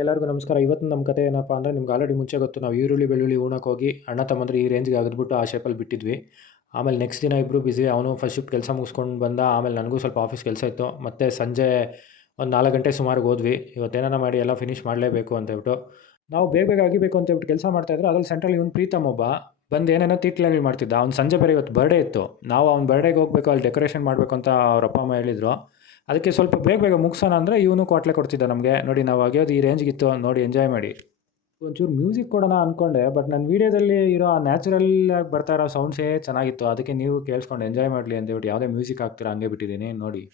ಎಲ್ಲರಿಗೂ ನಮಸ್ಕಾರ. ಇವತ್ತು ನಮ್ಮ ಕತೆ ಏನಪ್ಪ ಅಂದರೆ ನಿಮ್ಗೆ ಆಲ್ರೆಡಿ ಮುಂಚೆ ಗೊತ್ತು. ನಾವು ಈರುಳ್ಳಿ ಬೆಳ್ಳುಳ್ಳಿ ಹೂಣಕ್ಕೆ ಹೋಗಿ ಅಣ್ಣ ತಮ್ಮಂದ್ರೆ ಈ ರೇಂಜ್ಗೆ ಅಗದ್ಬಿಟ್ಟು ಆ ಶೇಪಲ್ಲಿ ಬಿಟ್ಟಿದ್ವಿ. ಆಮೇಲೆ ನೆಕ್ಸ್ಟ್ ದಿನ ಇಬ್ಬರು ಬಿಸಿ. ಅವನು ಫಸ್ಟ್ ಶಿಫ್ಟ್ ಕೆಲಸ ಮುಗಿಸ್ಕೊಂಡು ಬಂದ. ಆಮೇಲೆ ನನಗೂ ಸ್ವಲ್ಪ ಆಫೀಸ್ ಕೆಲಸ ಇತ್ತು. ಮತ್ತು ಸಂಜೆ ಒಂದು 4 ಗಂಟೆ ಸುಮಾರಿಗೆ ಹೋದ್ವಿ. ಇವತ್ತೇನಾರ ಮಾಡಿ ಎಲ್ಲ ಫಿನಿಷ್ ಮಾಡಲೇಬೇಕು ಅಂತೇಳ್ಬಿಟ್ಟು ನಾವು ಬೇಗ ಬೇಗ ಆಗಿಬೇಕು ಅಂತೇಳ್ಬಿಟ್ಟು ಕೆಲಸ ಮಾಡ್ತಾಯಿದ್ರು. ಅದ್ರಲ್ಲಿ ಸೆಂಟ್ರಲ್ಲಿ ಇವನು ಪ್ರೀತಮ್ ಒಬ್ಬ ಬಂದು ಏನೇನೋ ತೀಟ್ಲೆಗಳು ಮಾಡ್ತಿದ್ದ. ಅವ್ನು ಸಂಜೆ ಬೇರೆ ಇವತ್ತು ಬರ್ಡೇ ಇತ್ತು. ನಾವು ಅವ್ನ ಬರ್ಡೇಗೆ ಹೋಗಬೇಕು, ಅಲ್ಲಿ ಡೆಕೋರೇಷನ್ ಮಾಡಬೇಕು ಅಂತ ಅವ್ರ ಅಪ್ಪ ಅಮ್ಮ ಹೇಳಿದರು. ಅದಕ್ಕೆ ಸ್ವಲ್ಪ ಬೇಗ ಬೇಗ ಮುಗಿಸೋಣ ಅಂದರೆ ಇವನು ಕ್ವಾಟ್ಲೆ ಕೊಡ್ತಿದ್ದ ನಮಗೆ. ನೋಡಿ ನಾವು ಅಗೆಯೋದು ಈ ರೇಂಜ್ಗಿತ್ತು, ನೋಡಿ ಎಂಜಾಯ್ ಮಾಡಿ. ಒಂಚೂರು ಮ್ಯೂಸಿಕ್ ಕೊಡೋಣ ಅಂದ್ಕೊಂಡೆ, ಬಟ್ ನನ್ನ ವೀಡಿಯೋದಲ್ಲಿ ಇರೋ ಆ ನ್ಯಾಚುರಲ್ ಆಗಿ ಬರ್ತಾ ಇರೋ ಸೌಂಡ್ಸೇ ಚೆನ್ನಾಗಿತ್ತು. ಅದಕ್ಕೆ ನೀವು ಕೇಳಿಸ್ಕೊಂಡು ಎಂಜಾಯ್ ಮಾಡಲಿ ಅಂತೇಳ್ಬಿಟ್ಟು ಯಾವುದೇ ಮ್ಯೂಸಿಕ್ ಹಾಕ್ತೀರಾ ಹಂಗೆ ಬಿಟ್ಟಿದ್ದೀನಿ ನೋಡಿ.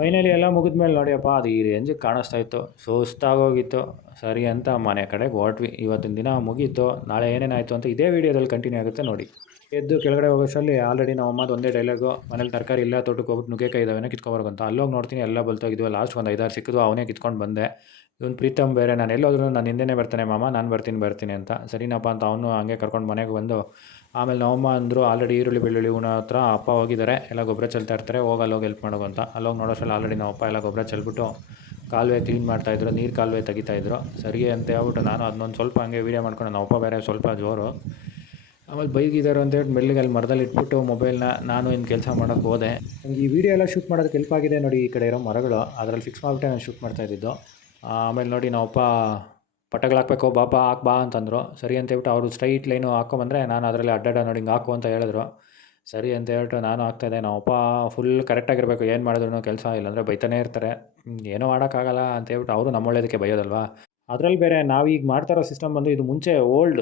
ಫೈನಲಿ ಎಲ್ಲ ಮುಗಿದ್ಮೇಲೆ ನೋಡಿಯಪ್ಪ, ಅದು ಈ ರೇಂಜಿಗೆ ಕಾಣಿಸ್ತಾ ಇತ್ತು. ಸುಸ್ತಾಗೋಗಿತ್ತು. ಸರಿ ಅಂತ ಮನೆ ಕಡೆಗೆ ಹೊರಟ್ವಿ. ಇವತ್ತಿನ ದಿನ ಮುಗೀತು. ನಾಳೆ ಏನೇನಾಯಿತು ಅಂತ ಇದೇ ವೀಡಿಯೋದಲ್ಲಿ ಕಂಟಿನ್ಯೂ ಆಗುತ್ತೆ ನೋಡಿ. ಎದ್ದು ಕೆಳಗಡೆ ಹೋಗೋಷ್ಟರಲ್ಲಿ ಆಲ್ರೆಡಿ ನಮ್ಮ ಅಮ್ಮದು ಒಂದೇ ಡೈಲಾಗು, ಮನೇಲಿ ತರಕಾರಿ ಇಲ್ಲ, ತೋಟಕ್ಕೆ ಹೋಗ್ಬಿಟ್ಟು ನುಗ್ಗೆಕಾಯಿ ಇದ್ದಾವೇನೋ ಕಿತ್ಕೊಬರೋದು ಅಂತ. ಅಲ್ಲೋಗಿ ನೋಡ್ತೀನಿ ಎಲ್ಲ ಬಲ್ತೋಗಿದ್ವು. ಲಾಸ್ಟ್ ಒಂದು 5-6 ಸಿಕ್ಕಿದ್ವು, ಅವನೇ ಕಿತ್ಕೊಂಡು ಬಂದೆ. ಇವನು ಪ್ರೀತಮ್ ಬೇರೆ, ನಾನು ಎಲ್ಲೋದ್ರೂ ನಾನು ಹಿಂದೆನೇ ಬರ್ತಾನೆ ಮಾಮ, ನಾನು ಬರ್ತೀನಿ ಅಂತ. ಸರಿನಪ್ಪ ಅಂತ ಅವನು ಹಂಗೆ ಕರ್ಕೊಂಡು ಮನೆಗೆ ಬಂದು ಆಮೇಲೆ ನಮ್ಮಮ್ಮ ಅಂದರು ಆಲ್ರೆಡಿ ಈರುಳ್ಳಿ ಬೆಳ್ಳುಳ್ಳಿ ಉಣೋ ಹತ್ರ ಅಪ್ಪ ಹೋಗಿದ್ದಾರೆ, ಎಲ್ಲ ಗೊಬ್ಬರ ಚೆಲ್ತಾ ಇರ್ತಾರೆ, ಅಲ್ಲೋಗಿ ಹೆಲ್ಪ್ ಮಾಡೋದು ಅಂತ. ಅಲ್ಲೋಗಿ ನೋಡೋಷ್ಟರಲ್ಲಿ ಆಲ್ರೆಡಿ ನಮ್ಮ ಅಪ್ಪ ಎಲ್ಲ ಗೊಬ್ಬರ ಚೆಲ್ಬಿಟ್ಟು ಕಾಲುವೆ ಕ್ಲೀನ್ ಮಾಡ್ತಾಯಿದ್ರು, ನೀರು ಕಾಲುವೆ ತೆಗಿತಾಯಿದ್ರು. ಸರಿ ಅಂತ ಹೇಳ್ಬಿಟ್ಟು ನಾನು ಅದನ್ನೊಂದು ಸ್ವಲ್ಪ ಹಂಗೆ ವೀಡಿಯೋ ಮಾಡ್ಕೊಂಡು, ನಮ್ಮ ಅಪ್ಪ ಬೇರೆ ಸ್ವಲ್ಪ ಜೋರು. ಆಮೇಲೆ ಬೈಗಿದ್ದಾರೆ ಅಂತೇಳಿ ಮೆಲ್ಲಿಗೆ ಅಲ್ಲಿ ಮರದಲ್ಲಿ ಇಟ್ಬಿಟ್ಟು ಮೊಬೈಲ್ನ ನಾನು ಇನ್ನು ಕೆಲಸ ಮಾಡೋಕ್ಕೆ ಹೋದೆ. ನನಗೆ ಈ ವಿಡಿಯೋ ಎಲ್ಲ ಶೂಟ್ ಮಾಡೋದಕ್ಕೆ ಹೆಲ್ಪ್ ಆಗಿದೆ ನೋಡಿ. ಈ ಕಡೆ ಇರೋ ಮರಗಳು ಅದರಲ್ಲಿ ಫಿಕ್ಸ್ ಮಾಡಿಬಿಟ್ಟೆ ನಾನು ಶೂಟ್ ಮಾಡ್ತಾಯಿದ್ದು. ಆಮೇಲೆ ನೋಡಿ ನಮ್ಮಪ್ಪ ಪಟಗಳು ಹಾಕಬೇಕು, ಬಾಪ ಹಾಕ್ ಬಾ ಅಂತಂದರು. ಸರಿ ಅಂತ ಹೇಳ್ಬಿಟ್ಟು ಅವರು ಸ್ಟ್ರೈಟ್ ಲೈನು ಹಾಕ್ಕೊಂಬಂದರೆ ನಾನು ಅದರಲ್ಲಿ ಅಡ್ಡಾಡ ನೋಡಿ ಹಿಂಗೆ ಹಾಕು ಅಂತ ಹೇಳಿದ್ರು. ಸರಿ ಅಂತ ಹೇಳ್ಬಿಟ್ಟು ನಾನು ಹಾಕ್ತಾಯಿದ್ದೆ. ನಮ್ಮಪ್ಪ ಫುಲ್ ಕರೆಕ್ಟಾಗಿರಬೇಕು, ಏನು ಮಾಡಿದ್ರು ಕೆಲಸ, ಇಲ್ಲಾಂದರೆ ಬೈತಾನೇ ಇರ್ತಾರೆ. ಏನೂ ಮಾಡೋಕ್ಕಾಗಲ್ಲ ಅಂತ ಹೇಳ್ಬಿಟ್ಟು ಅವರು ನಮ್ಮ ಒಳ್ಳೇದಕ್ಕೆ ಬೈಯೋದಲ್ವಾ. ಅದರಲ್ಲಿ ಬೇರೆ ನಾವೀಗ ಮಾಡ್ತಾ ಇರೋ ಸಿಸ್ಟಮ್ ಬಂದು ಇದು ಮುಂಚೆ ಓಲ್ಡ್,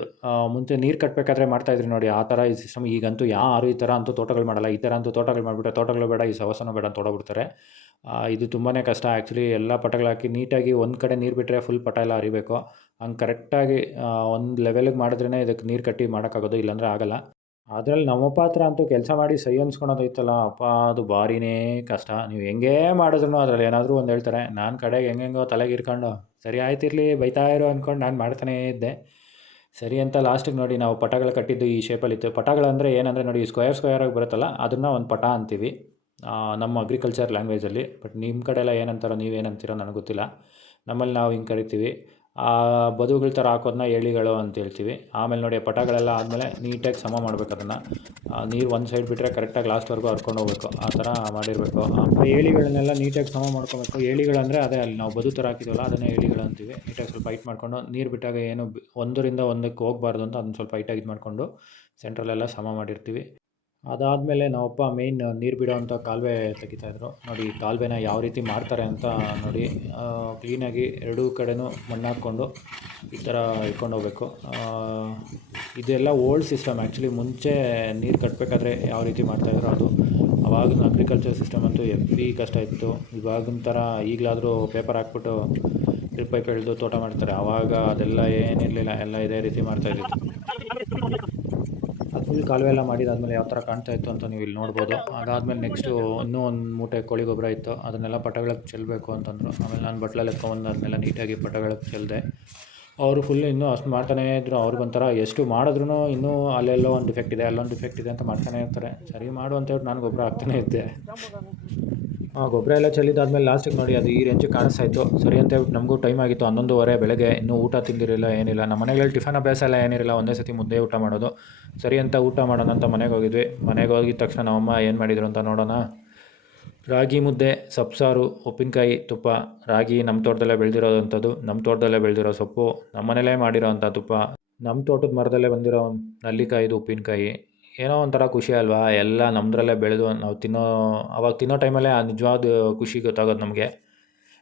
ಮುಂಚೆ ನೀರು ಕಟ್ಟಬೇಕಾದ್ರೆ ಮಾಡ್ತಾಯಿದ್ರಿ ನೋಡಿ, ಆ ಥರ ಈ ಸಿಸ್ಟಮ್. ಈಗಂತೂ ಯಾರು ಈ ಥರ ಅಂತೂ ತೋಟಗಳು ಮಾಡಲ್ಲ. ಈ ಥರ ಅಂತೂ ತೋಟಗಳು ಮಾಡಿಬಿಟ್ರೆ ತೋಟಗಳು ಬೇಡ, ಈ ಸವಸನೂ ಬೇಡ ಅಂತ ಓಡೋಗ್ಬಿಡ್ತಾರೆ. ಇದು ತುಂಬಾ ಕಷ್ಟ ಆ್ಯಕ್ಚುಲಿ. ಎಲ್ಲ ಪಟಗಳು ಹಾಕಿ ನೀಟಾಗಿ ಒಂದು ಕಡೆ ನೀರು ಬಿಟ್ಟರೆ ಫುಲ್ ಪಟ ಎಲ್ಲ ಹರಿಬೇಕು. ಹಂಗೆ ಕರೆಕ್ಟಾಗಿ ಒಂದು ಲೆವೆಲಿಗೆ ಮಾಡಿದ್ರೇ ಇದಕ್ಕೆ ನೀರು ಕಟ್ಟಿ ಮಾಡೋಕ್ಕಾಗೋದು, ಇಲ್ಲಾಂದರೆ ಆಗೋಲ್ಲ. ಅದ್ರಲ್ಲಿ ನಮ್ಮಪ್ಪ ಹತ್ರ ಅಂತೂ ಕೆಲಸ ಮಾಡಿ ಸೈ ಅನ್ಸ್ಕೊಳೋದೈತಲ್ಲ ಅಪ್ಪ, ಅದು ಭಾರಿನೇ ಕಷ್ಟ. ನೀವು ಹೆಂಗೇ ಮಾಡಿದ್ರು ಅದರಲ್ಲಿ ಏನಾದರೂ ಒಂದು ಹೇಳ್ತಾರೆ. ನಾನು ಕಡೆಗೆ ಹೆಂಗೆಂಗೋ ತಲೆಗೆ ಇರ್ಕೊಂಡು ಸರಿ ಆಯ್ತಿರಲಿ ಬೈತಾ ಇರೋ ಅಂದ್ಕೊಂಡು ನಾನು ಮಾಡ್ತಾನೇ ಇದ್ದೆ. ಸರಿ ಅಂತ ಲಾಸ್ಟಿಗೆ ನೋಡಿ ನಾವು ಪಟಗಳು ಕಟ್ಟಿದ್ದು ಈ ಶೇಪಲ್ಲಿತ್ತು. ಪಟಗಳಂದರೆ ಏನಂದರೆ ನೋಡಿ, ಸ್ಕ್ವೇರಾಗಿ ಬರುತ್ತಲ್ಲ ಅದನ್ನು ಒಂದು ಪಟ ಅಂತೀವಿ ನಮ್ಮ ಅಗ್ರಿಕಲ್ಚರ್ ಲ್ಯಾಂಗ್ವೇಜಲ್ಲಿ. ಬಟ್ ನಿಮ್ಮ ಕಡೆ ಎಲ್ಲ ಏನಂತಾರೋ, ನೀವೇನಂತೀರೋ ನನಗೆ ಗೊತ್ತಿಲ್ಲ. ನಮ್ಮಲ್ಲಿ ನಾವು ಹಿಂಗೆ ಕರಿತೀವಿ. ಬದುಗಳ ಥರ ಹಾಕೋದನ್ನ ಏಳಿಗಳು ಅಂತ ಹೇಳ್ತೀವಿ. ಆಮೇಲೆ ನೋಡಿ ಪಟಗಳೆಲ್ಲ ಆದಮೇಲೆ ನೀಟಾಗಿ ಸಮ ಮಾಡ್ಬೇಕು ಅದನ್ನು. ನೀರು ಒಂದು ಸೈಡ್ ಬಿಟ್ಟರೆ ಕರೆಕ್ಟಾಗಿ ಲಾಸ್ಟ್ವರೆಗೂ ಹರ್ಕೊಂಡು ಹೋಗ್ಬೇಕು, ಆ ಥರ ಮಾಡಿರಬೇಕು. ಏಳಿಗಳನ್ನೆಲ್ಲ ನೀಟಾಗಿ ಸಮ ಮಾಡ್ಕೊಬೇಕು. ಏಳಿಗಳಂದರೆ ಅದೇ ಅಲ್ಲಿ ನಾವು ಬದು ಥರ ಹಾಕಿದ್ವಲ್ಲ ಅದನ್ನೇ ಏಳಿಗಳು ಅಂತೀವಿ. ನೀಟಾಗಿ ಸ್ವಲ್ಪ ಹೈಟ್ ಮಾಡಿಕೊಂಡು, ನೀರು ಬಿಟ್ಟಾಗ ಏನು ಒಂದರಿಂದ ಒಂದಕ್ಕೆ ಹೋಗಬಾರ್ದು ಅಂತ ಅದನ್ನು ಸ್ವಲ್ಪ ಹೈಟಾಗಿ ಇದು ಮಾಡಿಕೊಂಡು ಸೆಂಟ್ರಲ್ಲೆಲ್ಲ ಸಮ ಮಾಡಿರ್ತೀವಿ. ಅದಾದಮೇಲೆ ನಮ್ಮಪ್ಪ ಮೇಯ್ನ್ ನೀರು ಬಿಡೋವಂಥ ಕಾಲುವೆ ತೆಗಿತಾಯಿದ್ರು ನೋಡಿ. ಕಾಲುವೆನ ಯಾವ ರೀತಿ ಮಾಡ್ತಾರೆ ಅಂತ ನೋಡಿ. ಕ್ಲೀನಾಗಿ ಎರಡೂ ಕಡೆನೂ ಮಣ್ಣು ಹಾಕ್ಕೊಂಡು ಈ ಥರ ಇಟ್ಕೊಂಡು ಹೋಗ್ಬೇಕು. ಇದೆಲ್ಲ ಓಲ್ಡ್ ಸಿಸ್ಟಮ್ ಆ್ಯಕ್ಚುಲಿ. ಮುಂಚೆ ನೀರು ಕಟ್ಟಬೇಕಾದ್ರೆ ಯಾವ ರೀತಿ ಮಾಡ್ತಾಯಿದ್ರು ಅದು. ಆವಾಗಿನ ಅಗ್ರಿಕಲ್ಚರ್ ಸಿಸ್ಟಮ್ ಅಂತೂ ಹೆವಿ ಕಷ್ಟ ಇತ್ತು. ಇವಾಗಿನ ಥರ ಈಗಲಾದರೂ ಪೇಪರ್ ಹಾಕ್ಬಿಟ್ಟು ಡ್ರಿಪ್ ಪೈಪ್ ಎಳೆದು ತೋಟ ಮಾಡ್ತಾರೆ. ಆವಾಗ ಅದೆಲ್ಲ ಏನಿರಲಿಲ್ಲ, ಎಲ್ಲ ಇದೇ ರೀತಿ ಮಾಡ್ತಾಯಿದ್ದಿತ್ತು. ಅದು ಫುಲ್ ಕಾಲುವೆ ಎಲ್ಲ ಮಾಡಿದಾದ್ಮೇಲೆ ಯಾವ ಥರ ಕಾಣ್ತಾ ಇತ್ತು ಅಂತ ನೀವು ಇಲ್ಲಿ ನೋಡ್ಬೋದು. ಅದಾದಮೇಲೆ ನೆಕ್ಸ್ಟು ಇನ್ನೂ ಒಂದು ಮೂಟೆ ಕೋಳಿ ಗೊಬ್ಬರ ಇತ್ತು, ಅದನ್ನೆಲ್ಲ ಪಟಗಳಿಗೆ ಚೆಲ್ಲಬೇಕು ಅಂತಂದರು. ಆಮೇಲೆ ನಾನು ಬಟ್ಲಲ್ಲಿ ಎತ್ಕೊಂಬಂದು ಅದನ್ನೆಲ್ಲ ನೀಟಾಗಿ ಪಟಗಳಿಗೆ ಚೆಲ್ಲಿದೆ. ಅವರು ಫುಲ್ ಇನ್ನೂ ಅಷ್ಟು ಮಾಡ್ತಾನೇ ಇದ್ದರು. ಅವ್ರಿಗೊಂಥರ ಎಷ್ಟು ಮಾಡಿದ್ರೂ ಇನ್ನೂ ಅಲ್ಲೆಲ್ಲೋ ಒಂದು ಡಿಫೆಕ್ಟ್ ಇದೆ, ಅಲ್ಲೊಂದು ಡಿಫೆಕ್ಟ್ ಇದೆ ಅಂತ ಮಾಡ್ತಾನೇ ಇರ್ತಾರೆ. ಸರಿ ಮಾಡು ಅಂತ ಹೇಳ್ಬಿಟ್ಟು ನಾನು ಗೊಬ್ಬರ ಹಾಕ್ತಾನೇ ಇದ್ದೆ. ಗೊಬ್ಬರ ಎಲ್ಲ ಚೆಲ್ಲಿದಾದ್ಮೇಲೆ ಲಾಸ್ಟಿಗೆ ನೋಡಿ ಅದು ಈ ರೇಂಜಿಗೆ ಕಾಣಿಸ್ತಾ ಇತ್ತು. ಸರಿ ಅಂತ ಹೇಳ್ಬಿಟ್ಟು ನಮಗೂ ಟೈಮ್ ಆಗಿತ್ತು 11:30 ಬೆಳಗ್ಗೆ. ಇನ್ನೂ ಊಟ ತಿಂದಿರಲಿಲ್ಲ, ಏನಿಲ್ಲ. ನಮ್ಮ ಮನೆಗಳಲ್ಲಿ ಟಿಫನ್ ಅಭ್ಯಾಸ ಎಲ್ಲ ಏನಿರಲ್ಲ, ಒಂದೇ ಸತಿ ಮುದ್ದೆ ಊಟ ಮಾಡೋದು. ಸರಿ ಅಂತ ಊಟ ಮಾಡೋಣ ಅಂತ ಮನೆಗೆ ಹೋಗಿದ್ವಿ. ಮನೆಗೆ ಹೋಗಿದ ತಕ್ಷಣ ನಮ್ಮಮ್ಮ ಏನು ಮಾಡಿದರು ಅಂತ ನೋಡೋಣ. ರಾಗಿ ಮುದ್ದೆ, ಸೊಪ್ಪು, ಉಪ್ಪಿನಕಾಯಿ, ತುಪ್ಪ. ರಾಗಿ ನಮ್ಮ ತೋಟದಲ್ಲೇ ಬೆಳೆದಿರೋವಂಥದ್ದು, ನಮ್ಮ ತೋಟದಲ್ಲೇ ಬೆಳೆದಿರೋ ಸೊಪ್ಪು, ನಮ್ಮ ಮನೇಲೇ ಮಾಡಿರೋವಂಥ ತುಪ್ಪ, ನಮ್ಮ ತೋಟದ ಮರದಲ್ಲೇ ಬಂದಿರೋ ನಲ್ಲಿಕಾಯಿದು ಉಪ್ಪಿನಕಾಯಿ. ಏನೋ ಒಂಥರ ಖುಷಿ ಅಲ್ವಾ, ಎಲ್ಲ ನಮ್ಮದ್ರಲ್ಲೇ ಬೆಳೆದು ನಾವು ಅವಾಗ ತಿನ್ನೋ ಟೈಮಲ್ಲೇ ಆ ನಿಜವಾದ ಖುಷಿ ಗೊತ್ತಾಗೋದು ನಮಗೆ.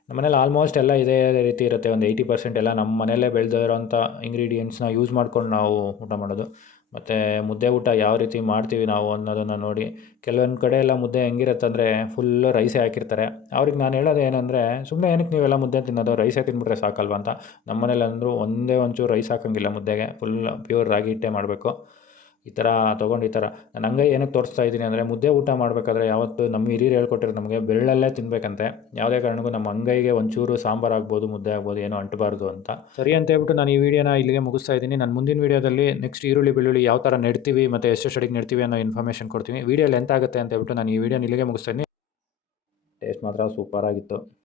ನಮ್ಮ ಮನೇಲಿ ಆಲ್ಮೋಸ್ಟ್ ಎಲ್ಲ ಇದೇ ರೀತಿ ಇರುತ್ತೆ. ಒಂದು 80% ಎಲ್ಲ ನಮ್ಮ ಮನೆಯಲ್ಲೇ ಬೆಳೆದಿರೋಂಥ ಇಂಗ್ರೀಡಿಯೆಂಟ್ಸ್ನ ಯೂಸ್ ಮಾಡ್ಕೊಂಡು ನಾವು ಊಟ ಮಾಡೋದು. ಮತ್ತು ಮುದ್ದೆ ಊಟ ಯಾವ ರೀತಿ ಮಾಡ್ತೀವಿ ನಾವು ಅನ್ನೋದನ್ನು ನೋಡಿ. ಕೆಲವೊಂದು ಕಡೆ ಎಲ್ಲ ಮುದ್ದೆ ಹೆಂಗಿರುತ್ತಂದರೆ ಫುಲ್ಲು ರೈಸೇ ಹಾಕಿರ್ತಾರೆ. ಅವ್ರಿಗೆ ನಾನು ಹೇಳೋದು ಏನಂದರೆ, ಸುಮ್ಮನೆ ಏನಕ್ಕೆ ನೀವೆಲ್ಲ ಮುದ್ದೆ ತಿನ್ನೋದು, ರೈಸೇ ತಿಂದ್ಬಿಟ್ರೆ ಸಾಕಲ್ವ ಅಂತ. ನಮ್ಮ ಮನೇಲಿ ಅಂದರೂ ಒಂದೇ ಒಂಚೂರು ರೈಸ್ ಹಾಕಂಗಿಲ್ಲ ಮುದ್ದೆಗೆ, ಫುಲ್ ಪ್ಯೂರ್ ರಾಗಿ ಹಿಟ್ಟೇ ಮಾಡಬೇಕು. ಈ ಥರ ತೊಗೊಂಡು ಈ ಥರ ನಾನು ಹಂಗೆ ಏನಕ್ಕೆ ತೋರಿಸ್ತಾ ಇದ್ದೀನಿ ಅಂದರೆ, ಮುದ್ದೆ ಊಟ ಮಾಡಬೇಕಾದ್ರೆ ಯಾವತ್ತೂ ನಮ್ಮ ಹಿರಿಯರು ಹೇಳ್ಕೊಟ್ಟಿರೋದು ನಮಗೆ ಬೆರಳಲ್ಲೇ ತಿನ್ನಬೇಕಂತೆ. ಯಾವುದೇ ಕಾರಣಕ್ಕೂ ನಮ್ಮ ಅಂಗೈಗೆ ಒಂಚೂರು ಸಾಂಬಾರು ಆಗ್ಬೋದು, ಮುದ್ದೆ ಆಗ್ಬೋದು, ಏನೂ ಅಂಟಬಾರ್ದು ಅಂತ. ಸರಿ ಅಂತ ಹೇಳ್ಬಿಟ್ಟು ನಾನು ಈ ವಿಡಿಯೋನ ಇಲ್ಲಿಗೆ ಮುಗಿಸ್ತಾ ಇದ್ದೀನಿ. ನಾನು ಮುಂದಿನ ವಿಡಿಯೋದಲ್ಲಿ ನೆಕ್ಸ್ಟ್ ಈರುಳ್ಳಿ ಬೆಳ್ಳುಳ್ಳಿ ಯಾವ ಥರ ನೆಡ್ತೀವಿ ಮತ್ತು ಎಷ್ಟು ಅಡಿಗೆ ನೆಡ್ತೀವಿ ಅನ್ನೋ ಇನ್ಫಾರ್ಮೇಷನ್ ಕೊಡ್ತೀನಿ. ವಿಡಿಯೋ ಲೆಂತ್ ಆಗುತ್ತೆ ಅಂತ ಹೇಳ್ಬಿಟ್ಟು ನಾನು ಈ ವಿಡಿಯೋನ ಇಲ್ಲಿಗೆ ಮುಗಿಸ್ತಾ ಇದ್ದೀನಿ. ಟೇಸ್ಟ್ ಮಾತ್ರ ಸೂಪರಾಗಿತ್ತು.